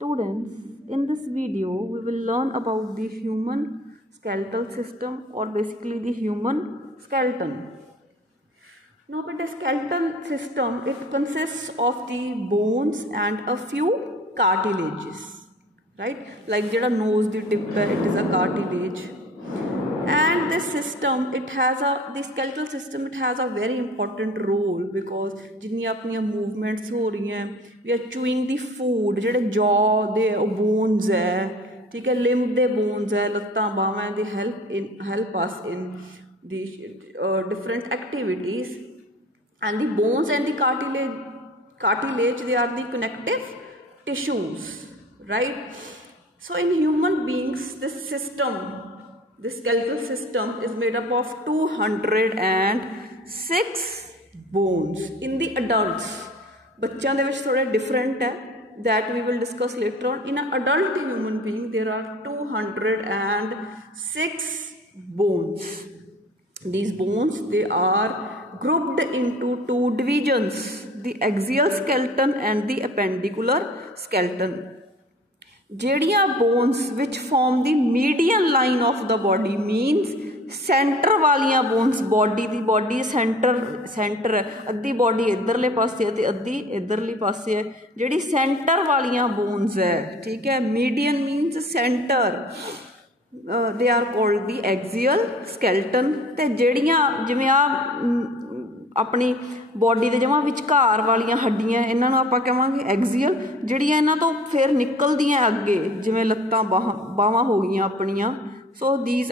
Students, in this video we will learn about the human skeletal system, or basically the human skeleton. Now, but the skeletal system, it consists of the bones and a few cartilages, right? Like jada nose the tip hai, it is a cartilage. And this system, the skeletal system, it has a very important role because जिन्नी अपनी movements हो रही हैं, we are chewing the food, जेडे jaw दे bones है, ठीक है, limb दे bones है, लत्तां बावां, they help us in the different activities. And the bones and the cartilage, they are the connective tissues, right? So in human beings, this skeletal system is made up of 206 bones. In the adults, बच्चों दे विच थोड़ा different है, that we will discuss later on. In an adult human being, there are 206 bones. These bones, they are grouped into two divisions, the axial skeleton and the appendicular skeleton. Jediya bones which form the median line of the body means center वालियां bones, body center है, अद्धी body इधरले पासे है ते अद्धी इधरली पासे है, JD center वालियां bones है, ठीक है, median means center, they are called the axial skeleton. ते जेडियां जिवें आ अपनी बॉडी के जमा विचकार वालियां हड्डियां, इन्हां नूं आपां कहांगे एक्सियल, जिहड़ियां इन्हां तो फिर निकलदियां अगे, जिवें लत्तां बाहां हो गईयां अपनियां. So this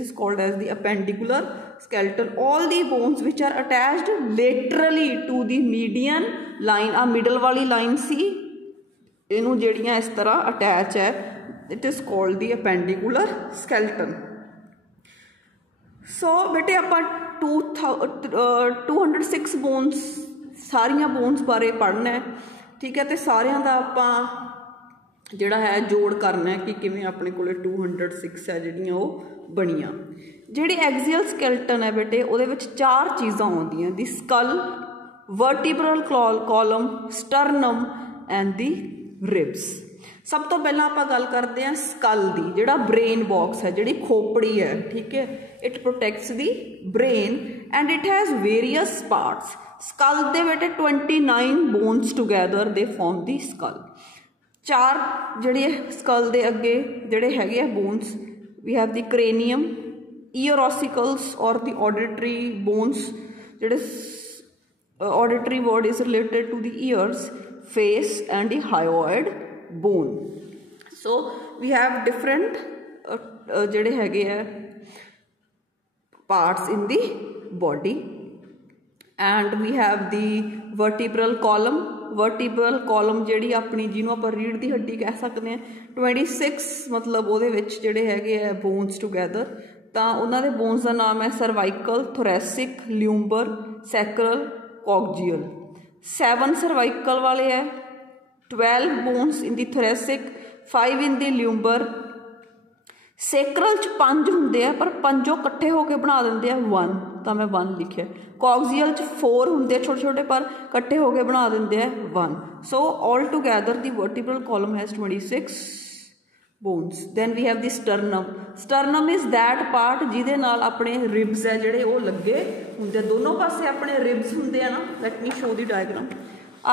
is called as the appendicular skeleton. All the bones which are attached laterally to the median line, आ मिडल वाली लाइन सी, इनू जिहड़ियां इस तरह अटैच है, it is called the appendicular skeleton. So बेटे आपां 206 बोन्स सारिया बोन्स बारे पढ़ना है, ठीक है, तो सारिया का आपां जिहड़ा है जोड़ करना है कि किवें अपने कोले 206 है जिहड़ियां वो बनियां. जिहड़ी एक्सियल स्केलेटन है बेटे, उहदे विच 4 चीज़ां आउंदियां, the skull, vertebral column, sternum and the ribs. सब तो पहला आप गल करते हैं स्कल दी, जिहड़ा ब्रेन बॉक्स है, जिहड़ी खोपड़ी है, ठीक है, it protects the brain and it has various parts. Skull दे बेटे 29 bones together they form the skull. 4 जिहड़े स्कल दे अगे जिहड़े हैगे bones, we have the cranium, ear ossicles और द ऑडिटरी बोन्स, जिहड़े auditory word is related to the ears, face and the hyoid bone. So we have different jehde hage hai parts in the body, and we have the vertebral column. Vertebral column jehdi apni jinnu apan रीढ़ दी हड्डी कह सकते हैं, 26 मतलब ਉਹਦੇ ਵਿੱਚ ਜਿਹੜੇ ਹੈਗੇ ਹੈ bones together, ਤਾਂ ਉਹਨਾਂ ਦੇ bones ਦਾ ਨਾਮ ਹੈ cervical, thoracic, lumbar, sacral, coccygeal. 7 cervical वाले है, 12 bones in the thoracic, 5 in the lumbar. sacral च 5 होंगे है, पर 5 इकट्ठे होकर बना देंगे 1, तो मैं 1 लिखे. coccygeal च 4 होंगे छोटे छोटे, पर इकट्ठे होकर बना देंगे 1. So all together the vertebral column has 26 bones. Then we have the sternum. Sternum is that part जिहदे नाल अपने ribs है जिहड़े वो लगे होंगे, दोनों पासे अपने ribs होंगे है ना. Late me show the diagram.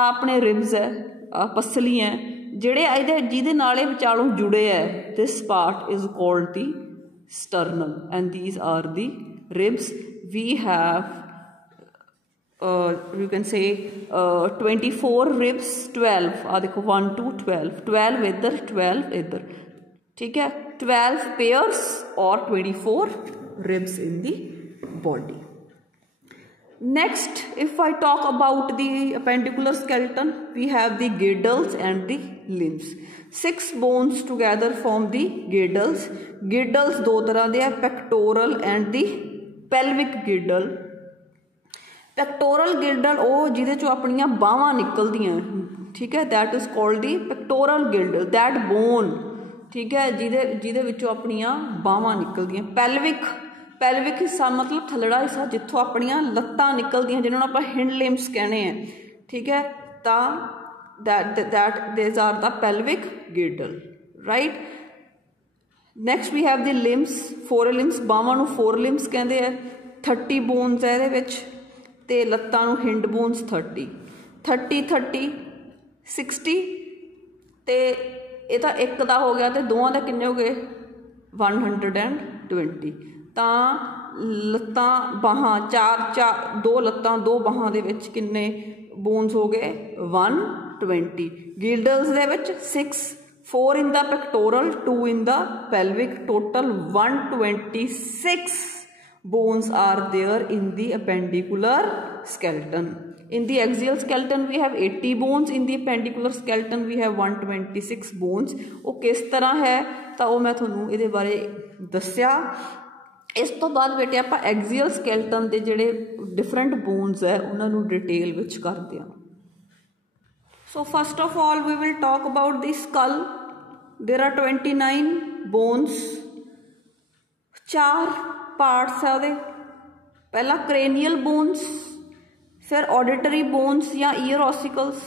अपने ribs है, पसली हैं जिहड़े जिहदे नाले विचालों जुड़े है, this part is called the sternum and these are the ribs. We have you can say 24 ribs, 12 आ देखो 1 to 12 इधर 12 इधर, ठीक है, 12 पेयर्स और 24 ribs in the body. Next, if I talk about the appendicular skeleton, we have the girdles and the limbs. 6 bones together form the girdles. Girdles दो तरह दे है, pectoral and the pelvic girdle. Pectoral girdle वो जिहदे चों अपनियां बाहां निकलदियां, ठीक है, that is called the pectoral girdle. That bone, ठीक है, जिहदे विचों अपनियां बाहां निकलदियां. पैल्विक हिस्सा मतलब थलड़ा हिस्सा, जिथों अपनियां लत्तां निकलदियां, जिन्होंने आप हिंड लिम्स कहने हैं, ठीक है, तो that these are the pelvic girdle, right? Next we have the limbs, forelimbs, ਬਾਹਾਂ ਨੂੰ forelimbs ਕਹਿੰਦੇ ਆ। 30 bones ਹੈ ਇਹਦੇ ਵਿੱਚ, ਤੇ ਲੱਤਾਂ ਨੂੰ hind bones 30 60, ਤੇ ਇਹ ਤਾਂ ਇੱਕ ਦਾ ਹੋ ਗਿਆ, ਤੇ ਦੋਵਾਂ ਦਾ ਕਿੰਨੇ ਹੋ ਗਏ 120। ਤਾਂ ਲੱਤਾਂ ਬਾਹਾਂ ਚਾਰ ਦੋ ਲੱਤਾਂ ਦੋ ਬਾਹਾਂ ਦੇ ਵਿੱਚ ਕਿੰਨੇ ਬੋਨਸ ਹੋ ਗਏ 120। ਗਿਲਡਲਸ ਦੇ ਵਿੱਚ 6, 4 in the pectoral, 2 in the pelvic, total 126 bones are there in the appendicular skeleton. In the axial skeleton we have 80 bones, in the appendicular skeleton we have 126 bones। ਉਹ ਕਿਸ ਤਰ੍ਹਾਂ ਹੈ ਤਾਂ ਉਹ ਮੈਂ ਤੁਹਾਨੂੰ ਇਹਦੇ ਬਾਰੇ ਦੱਸਿਆ। ਇਸ ਤੋਂ ਬਾਅਦ ਬੇਟੇ ਆਪਾਂ ਐਕਸੀਅਲ ਸਕੈਲਟਨ ਦੇ ਜਿਹੜੇ ਡਿਫਰੈਂਟ ਬੋਨਸ ਹੈ ਉਹਨਾਂ ਨੂੰ ਡਿਟੇਲ ਵਿੱਚ ਕਰਦੇ ਹਾਂ। So first of all we will talk about the skull. There are 29 bones, 4 parts है ਉਹਦੇ। पहला cranial bones, फिर auditory bones या ear ossicles,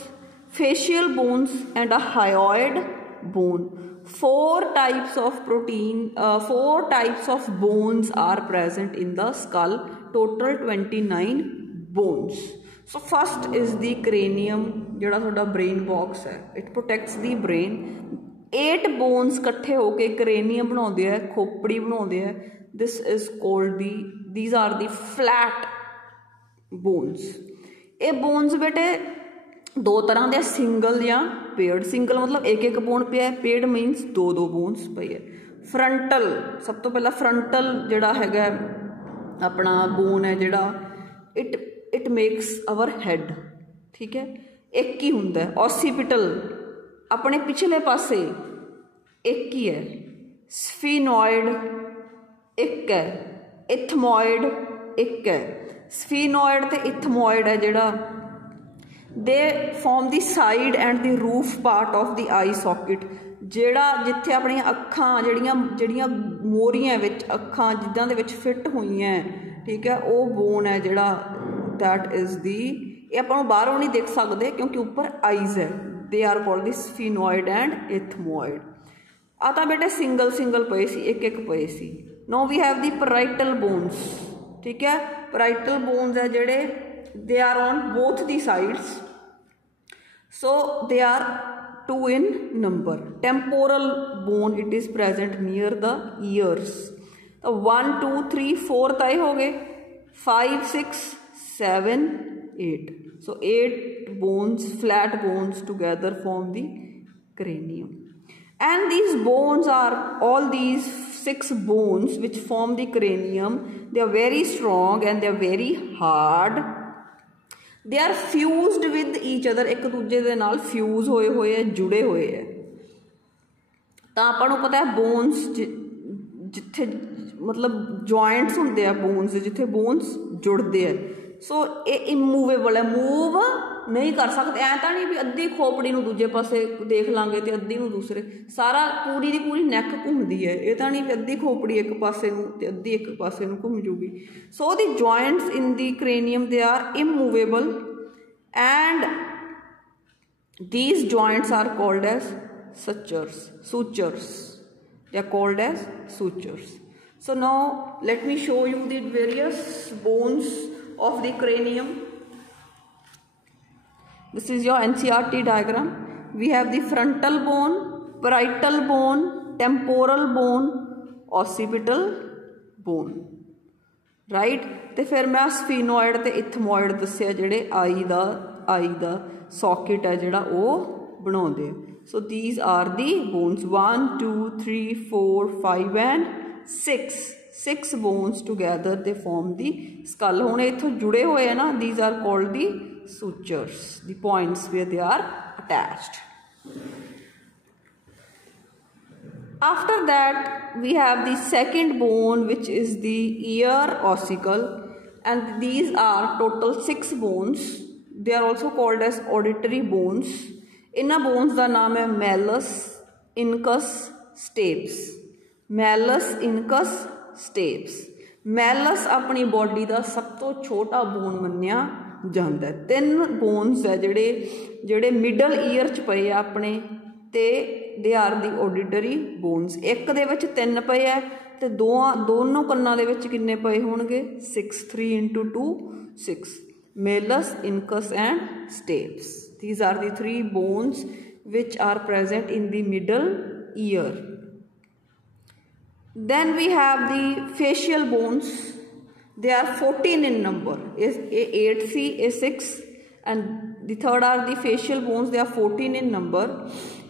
facial bones and a hyoid bone। 4 types of protein, 4 types of bones are present in the skull, total 29 bones। So first is the cranium, ਜਿਹੜਾ ਤੁਹਾਡਾ brain box है, it protects the brain। 8 bones ਇਕੱਠੇ ਹੋ ਕੇ cranium ਬਣਾਉਂਦੇ ਆ, ਖੋਪੜੀ ਬਣਾਉਂਦੇ ਆ। this is called these are the flat bones। ਇਹ bones ਬੇਟੇ ਦੋ ਤਰ੍ਹਾਂ ਦੇ, ਸਿੰਗਲ ਜਾਂ ਪੇਅਰਡ। ਸਿੰਗਲ ਮਤਲਬ ਇੱਕ ਬੋਨ ਪਿਆ, ਪੇਅਰਡ ਮੀਨਸ ਦੋ ਬੋਨਸ ਪਈ ਹੈ। ਫਰੰਟਲ, ਸਭ ਤੋਂ ਪਹਿਲਾਂ ਫਰੰਟਲ ਜਿਹੜਾ ਹੈਗਾ ਆਪਣਾ ਬੋਨ ਹੈ ਜਿਹੜਾ ਇਟ ਮੇਕਸ ਆਵਰ ਹੈਡ, ਠੀਕ ਹੈ, ਇੱਕ ਹੀ ਹੁੰਦਾ। ਔਸੀਪਿਟਲ ਆਪਣੇ ਪਿਛਲੇ ਪਾਸੇ ਇੱਕ ਹੀ ਹੈ। ਸਫੀਨੋਇਡ ਇੱਕ ਹੈ, ਇਥਮੋਇਡ ਇੱਕ ਹੈ। ਸਫੀਨੋਇਡ ਤੇ ਇਥਮੋਇਡ ਹੈ ਜਿਹੜਾ they form the side and the roof part of the eye socket। ਜਿਹੜਾ ਜਿੱਥੇ ਆਪਣੀਆਂ ਅੱਖਾਂ ਜਿਹੜੀਆਂ ਮੋਰੀਆਂ ਵਿੱਚ ਅੱਖਾਂ ਜਿੱਦਾਂ ਦੇ ਵਿੱਚ ਫਿੱਟ ਹੋਈਆਂ, ਠੀਕ ਹੈ, ਉਹ ਬੋਨ ਹੈ ਜਿਹੜਾ that is the, ਇਹ ਆਪਾਂ ਨੂੰ ਬਾਹਰੋਂ ਨਹੀਂ ਦੇਖ ਸਕਦੇ ਕਿਉਂਕਿ ਉੱਪਰ ਆਈਜ਼ ਹੈ। they are called the sphenoid and ethmoid। ਆ ਤਾਂ ਬੇਟੇ ਸਿੰਗਲ ਪਏ ਸੀ, ਇੱਕ ਪਏ ਸੀ। now we have the parietal bones, ਠੀਕ ਹੈ। parietal bones ਹੈ ਜਿਹੜੇ they are on both the sides, so they are 2 in number। temporal bone it is present near the ears। तो 1 2 3 4 तय हो गए, 5 6 7 8, so 8 bones, flat bones together form the cranium। and these bones are, all these 6 bones which form the cranium, they are very strong and they are very hard। they are fused with each other, एक दूजे दे नाल fuse होए हुए है, जुड़े हुए है। तो आपां नूं पता है बोन्स जिथे मतलब जॉइंट्स हुंदे आ, बोन्स जिथे बोन्स जुड़ते हैं। सो ये इमूवेबल है, मूव नहीं कर सकते। ऐ तो नहीं भी अद्धी खोपड़ी नूं दूजे पासे देख लांगे तो अद्धी नूं दूसरे, सारा पूरी दी पूरी नैक घूमती है। ये तो नहीं भी अद्धी खोपड़ी एक पासे नूं ते अद्धी एक पासे नूं घूम जूगी। So the joints in the cranium they are immovable and these joints are called as sutures। they are called as sutures। so now let me show you the various bones of the cranium। this is your NCERT diagram। we have the frontal bone, parietal bone, temporal bone, occipital bone, right। ਤੇ ਫਿਰ ਮੈਂ ਸਫੀਨੋਇਡ ਤੇ ਇਥਮੋਇਡ ਦੱਸਿਆ ਜਿਹੜੇ ਆਈ ਦਾ socket ਹੈ ਜਿਹੜਾ ਉਹ ਬਣਾਉਂਦੇ। ਸੋ these are the bones, 1 2 3 4 5 and 6 bones together they form the skull। ਹੁਣ ਇੱਥੋਂ ਜੁੜੇ ਹੋਏ ਹੈ ਨਾ, these are called the sutures, the points where they are attached। after that we have the second bone which is the ear ossicle, and these are total 6 bones। they are also called as auditory bones। इन्हां bones का नाम है malleus, incus, stapes। malleus, incus, stapes। malleus अपनी body का सब तो छोटा bone मन्निया ਜਾਂਦਾ ਹੈ। 3 ਬੋਨਸ ਹੈ ਜਿਹੜੇ ਮਿਡਲ ਈਅਰ 'ਚ ਪਏ ਆ ਆਪਣੇ, ਤੇ ਦੇ ਆਰ ਦੀ ਆਡੀਟਰੀ ਬੋਨਸ। ਇੱਕ ਦੇ ਵਿੱਚ 3 ਪਏ ਹੈ ਤੇ ਦੋਨੋਂ ਕੰਨਾਂ ਦੇ ਵਿੱਚ ਕਿੰਨੇ ਪਏ ਹੋਣਗੇ? 6। 3 into 2 6। malleus, incus and stapes. These are the 3 bones which are present in the middle ear. Then we have the facial bones. They are 14 in number. A 8C, a 6 and the third are the facial bones. They are 14 in number.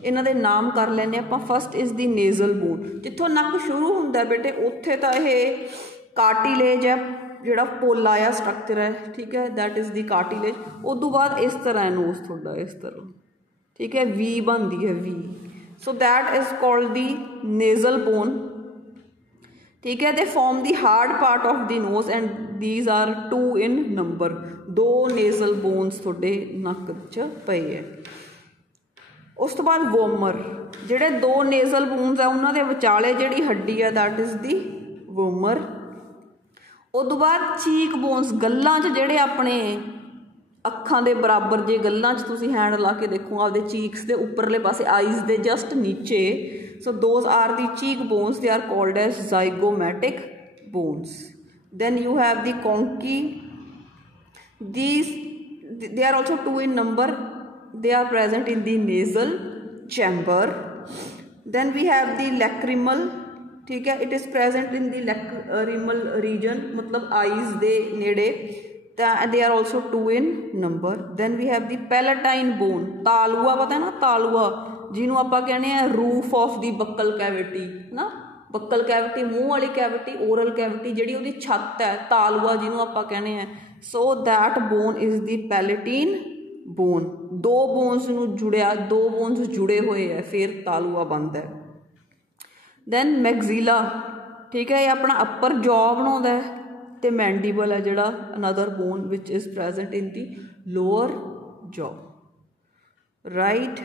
इन्हां दे नाम कर लैने आपां। First is the nasal bone. जिथों नक शुरू हुंदा बेटे उत्थे तां इह कार्टिलेज है, जिहड़ा पोला आ स्ट्रक्चर है, ठीक है, दैट इज़ दी कार्टिलेज। उदों बाद इस तरह नोज थोड़ा इस तरह, ठीक है, वी बनती है वी, so that is called the nasal bone, ठीक है। They form the hard part of the nose and these are 2 in number। 2 nasal bones थोड़े नक च पए है। उस तो बाद वोमर, जिहड़े 2 नेजल बोन्स है उन्हां दे विचाले जिहड़ी हड्डी है दैट इज़ दी वोमर। उस तो बाद चीक बोन्स, गल्लां च जिहड़े अपने अखां दे बराबर जे गल्लां च तुसीं हैंड ला के देखो आपदे चीक्स दे उपरले पासे आईज दे जस्ट नीचे, so those are the cheek bones. They are called as zygomatic bones. Then you have the conchi. They are also 2 in number. They are present in the nasal chamber. Then we have the lacrimal, ठीक है, it is present in the lacrimal region, मतलब eyes दे नेड़े, they are also 2 in number. Then we have the palatine bone. तालुआ पता है ना, तालुआ जिन्हों आप कहने roof of the buccal cavity ना, बक्कल कैविटी मूँह वाली कैविटी, ओरल कैविटी जिहड़ी उहदी छत है, तालुआ जिन्हों आप कहने हैं। So that bone is the palatine bone. 2 bones नूं जुड़िया, 2 बोन्स जुड़े हुए है फिर तालुआ बनता है। दैन मैगजीला, ठीक है, ये अपना अपर जॉ बनाउंदा है, ते मैंडिबल है जिहड़ा another bone which is present in the lower jaw, right.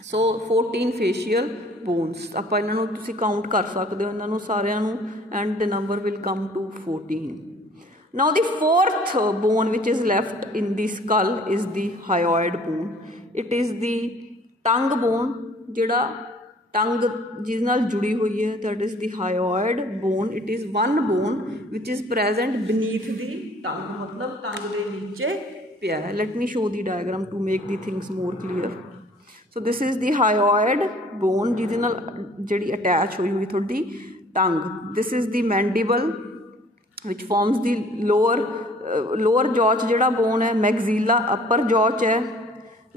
So 14 facial bones. आप इन्हों तुसी काउंट कर सकते हो इन्हों सारिਆਂ ਨੂੰ, and the number will come to 14। Now the 4th bone which is left in the skull is the hyoid bone. It is the tongue bone, जिहड़ा टंग जिस नाल जुड़ी हुई है, that is the hyoid bone. It is 1 bone which is present beneath the tongue, मतलब tongue के नीचे पिया है। Let me show the diagram to make the things more clear. So this is the hyoid bone जिहदे नाल जिहड़ी attach हुई थोड़ी tongue. This is the mandible which forms the lower jaw च जिहड़ा बोन है। मैगजीला अपर जॉ च है।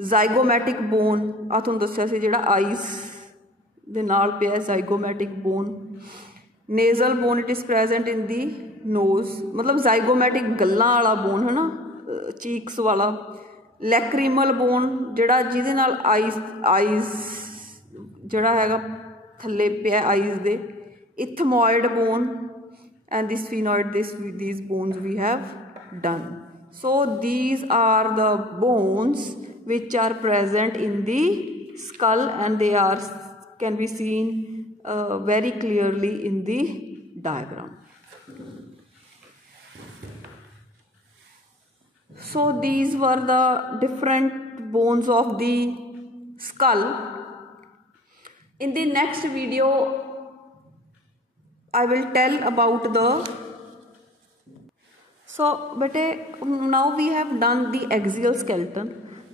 जाइगोमैटिक बोन आ तुहानूं दस्सिया सी जिहड़ा आईज दे नाल पिया, zygomatic bone. Nasal bone it is present in the nose, मतलब जाइगोमैटिक गल्लां वाला बोन है ना, चीक्स वाला। लैक्रीमल बोन जिहड़ा जिहदे नाल आईज जिहड़ा हैगा थल्ले पिया eyes they. Ethmoid bone and the sphenoid, these bones we have done. So these are the bones which are present in the skull and they are can be seen very clearly in the diagram. So these were the different bones of the skull. In the next video I will tell about the, so bete now we have done the axial skeleton.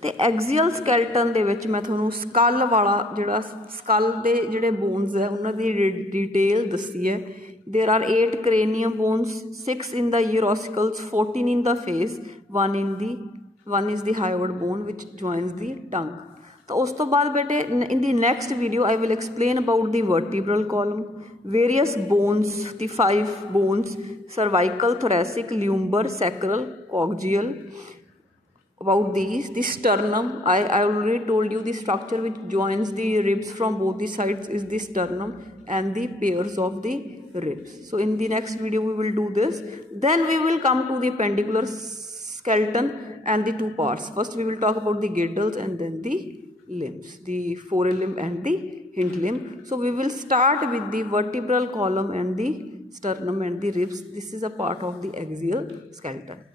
ते axial स्कैल्टन दे विच मैं तुहानूं school वाला जिहड़ा school दे जिहड़े bones है उन्हां दी detail दस्सी है। There are 8 cranium bones, 6 in the ear ossicles, 14 in the face, 1 is the hyoid bone which joins the tongue. तो उस तो बाद बेटे in the next video I will explain about the vertebral column, various bones, the 5 bones, cervical, thoracic, lumbar, sacral, coccygeal. About these, the sternum, I already told you the structure which joins the ribs from both the sides is the sternum and the pairs of the ribs. So in the next video we will do this. Then we will come to the appendicular skeleton and the 2 parts. First we will talk about the girdles and then the limbs, the forelimb and the hind limb. So we will start with the vertebral column and the sternum and the ribs. This is a part of the axial skeleton.